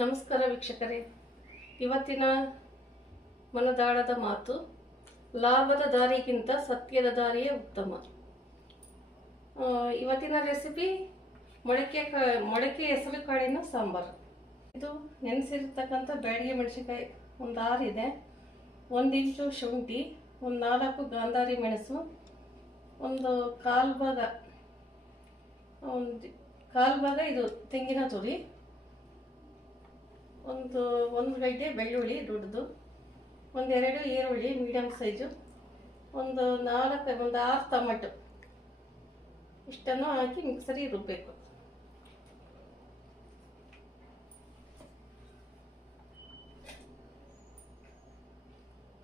ನಮಸ್ಕಾರ ವೀಕ್ಷಕರೇ. ಇವತ್ತಿನ ಮನದಾಳದ ಮಾತು, ಲಾಭದ ದಾರಿಗಿಂತ ಸತ್ಯದ ದಾರಿಯೇ ಉತ್ತಮ. ಇವತ್ತಿನ ರೆಸಿಪಿ ಮೊಳಕೆ ಮೊಳಕೆ ಹೆಸರು ಕಾಳಿನ ಸಾಂಬಾರು. ಇದು ನೆನೆಸಿರ್ತಕ್ಕಂಥ ಬ್ಯಾಡಿಗೆ ಮೆಣಸಿನ್ಕಾಯಿ ಒಂದು ಆರು ಇದೆ. ಒಂದು ಶುಂಠಿ, ಒಂದು ನಾಲ್ಕು ಗಾಂಧಾರಿ ಮೆಣಸು, ಒಂದು ಕಾಲು ಭಾಗ ಒಂದು ಕಾಲು ಭಾಗ ಇದು ತೆಂಗಿನ ತುರಿ ಒಂದು ಒಂದು ಗಡ್ಡೆ ಬೆಳ್ಳುಳ್ಳಿ ದೊಡ್ಡದು ಒಂದೆರಡು ಈರುಳ್ಳಿ ಮೀಡಿಯಮ್ ಸೈಜು ಒಂದು ನಾಲ್ಕು, ಒಂದು ಆರು ಟೊಮೆಟೊ. ಇಷ್ಟನ್ನು ಹಾಕಿ ಮಿಕ್ಸರಿ ರುಬ್ಬಬೇಕು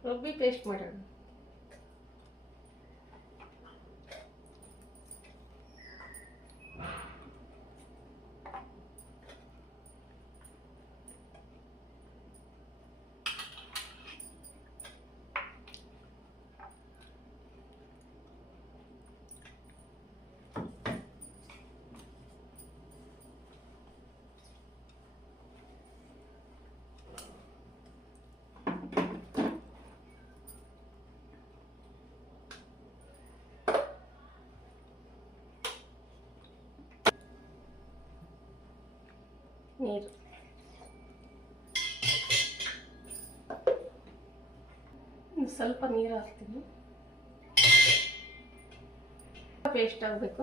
ರುಬ್ಬಿ ಪೇಸ್ಟ್ ಮಾಡೋಣ. ನೀರು. ಸ್ವಲ್ಪ ನೀರು ಹಾಕ್ತೀನಿ. ಪೇಸ್ಟ್ ಆಗಬೇಕು.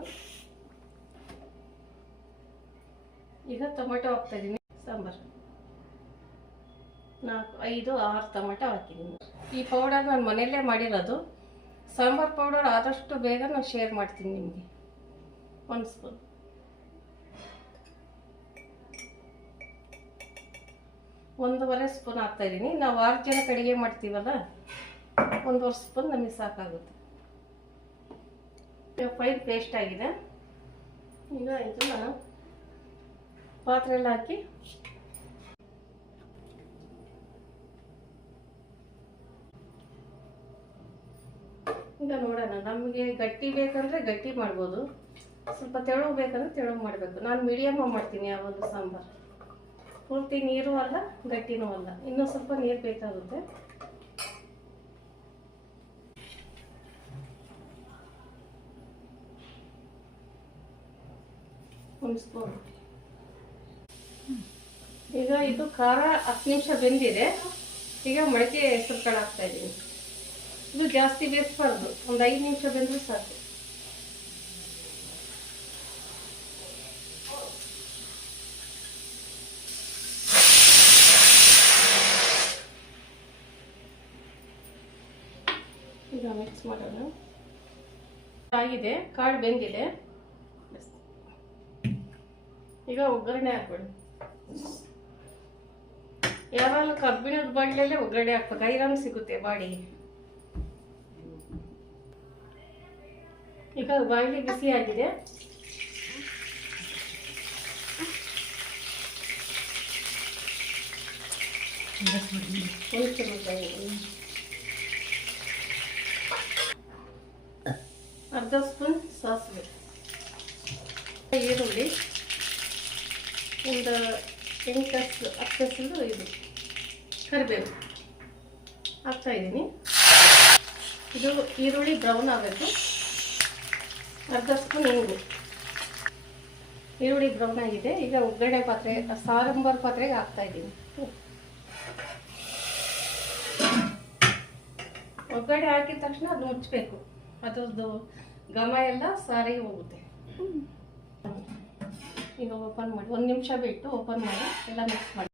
ಈಗ ಟೊಮೆಟೊ ಹಾಕ್ತಾ ಇದ್ದೀನಿ ಸಾಂಬಾರು. ನಾಲ್ಕು, ಐದು, ಆರು ಟೊಮೆಟೊ ಹಾಕಿದ್ದೀನಿ. ಈ ಪೌಡರ್ ನಾನು ಮನೆಯಲ್ಲೇ ಮಾಡಿರೋದು. ಸಾಂಬಾರು ಪೌಡರ್ ಆದಷ್ಟು ಬೇಗ ನಾನು ಶೇರ್ ಮಾಡ್ತೀನಿ ನಿಮಗೆ. ಒಂದು ಸ್ಪೂನ್ ಒಂದೂವರೆ ಸ್ಪೂನ್ ಹಾಕ್ತಾ ಇದ್ದೀನಿ. ನಾವು ಆರು ಜನಕ್ಕೆ ಅಡುಗೆ ಮಾಡ್ತೀವಲ್ಲ ಒಂದೂವರೆ ಸ್ಪೂನ್ ನಮಗೆ ಸಾಕಾಗುತ್ತೆ. ಫೈನ್ ಪೇಸ್ಟ್ ಆಗಿದೆ. ಈಗ ನಾನು ಪಾತ್ರೆಯಲ್ಲಿ ಹಾಕಿ ಈಗ ನೋಡೋಣ, ನಮಗೆ ಗಟ್ಟಿ ಬೇಕಂದ್ರೆ ಗಟ್ಟಿ ಮಾಡ್ಬೋದು. ಸ್ವಲ್ಪ ತೆಳು ಬೇಕಂದ್ರೆ ತೆಳು ಮಾಡಬೇಕು. ನಾನು ಮೀಡಿಯಮ್ ಮಾಡ್ತೀನಿ ಯಾವಾಗಲೂ ಸಾಂಬಾರು. ಪೂರ್ತಿ ನೀರು ಅಲ್ಲ ಗಟ್ಟಿನೂ ಅಲ್ಲ. ಇನ್ನೂ ಸ್ವಲ್ಪ ನೀರು ಬೇಕಾಗುತ್ತೆ. ಈಗ ಇದು ಖಾರ ಹತ್ತು ನಿಮಿಷ ಬೆಂದಿದೆ. ಈಗ ಮೊಳಕೆ ಹೆಸರು ಕಾಳು ಹಾಕ್ತಾ ಇದ್ದೀನಿ ಇದು ಜಾಸ್ತಿ ಬೇಯಿಸ್ಬಾರ್ದು ಒಂದು ಐದು ನಿಮಿಷ ಬೆಂದರೂ ಸಾಕು. ಈಗ ಮಿಕ್ಸ್ ಮಾಡೋಣ. ಆಗಿದೆ ಕಾಳು ಬೆಂದಿದೆ. ಈಗ ಒಗ್ಗರಣೆ ಹಾಕ್ಬೇಡಿ ಯಾವಾಗಲೂ ಕಬ್ಬಿಣದ ಬಾಣಲೆಲ್ಲೇ ಒಗ್ಗರಣೆ ಹಾಕ್ಬೇಕು. ಐರನ್ ಸಿಗುತ್ತೆ ಬಾಡಿ. ಈಗ ಬಾಣಲಿ ಬಿಸಿ ಆಗಿದೆ. ಒಂದು ಚಮಚ ಅರ್ಧ ಸ್ಪೂನ್ ಸಾಸಿವೆ. ಈರುಳ್ಳಿ, ಒಂದು ಎಂಟು ಹತ್ತು ಹತ್ತು ಹಸಿರು ಇದು ಕರಿಬೇವು. ಹಾಕ್ತಾ ಇದ್ದೀನಿ. ಇದು ಈರುಳ್ಳಿ ಬ್ರೌನ್ ಆಗಬೇಕು ಅರ್ಧ ಸ್ಪೂನ್ ಇಂಗು. ಈರುಳ್ಳಿ ಬ್ರೌನ್ ಆಗಿದೆ. ಈಗ ಒಗ್ಗರಣೆ ಪಾತ್ರೆ ಸಾರಂಬಾರ್ ಪಾತ್ರೆಗೆ ಹಾಕ್ತಾ ಇದ್ದೀನಿ. ಒಗ್ಗರಣೆ ಹಾಕಿದ ತಕ್ಷಣ ಅದು ಮುಚ್ಚಬೇಕು. ಅದ್ರದ್ದು ಘಮ ಎಲ್ಲ ಸಾರಿ ಹೋಗುತ್ತೆ. ಈಗ ಓಪನ್ ಮಾಡಿ, ಒಂದು ನಿಮಿಷ ಬಿಟ್ಟು ಓಪನ್ ಮಾಡಿ, ಎಲ್ಲ ಮಿಕ್ಸ್ ಮಾಡಿ.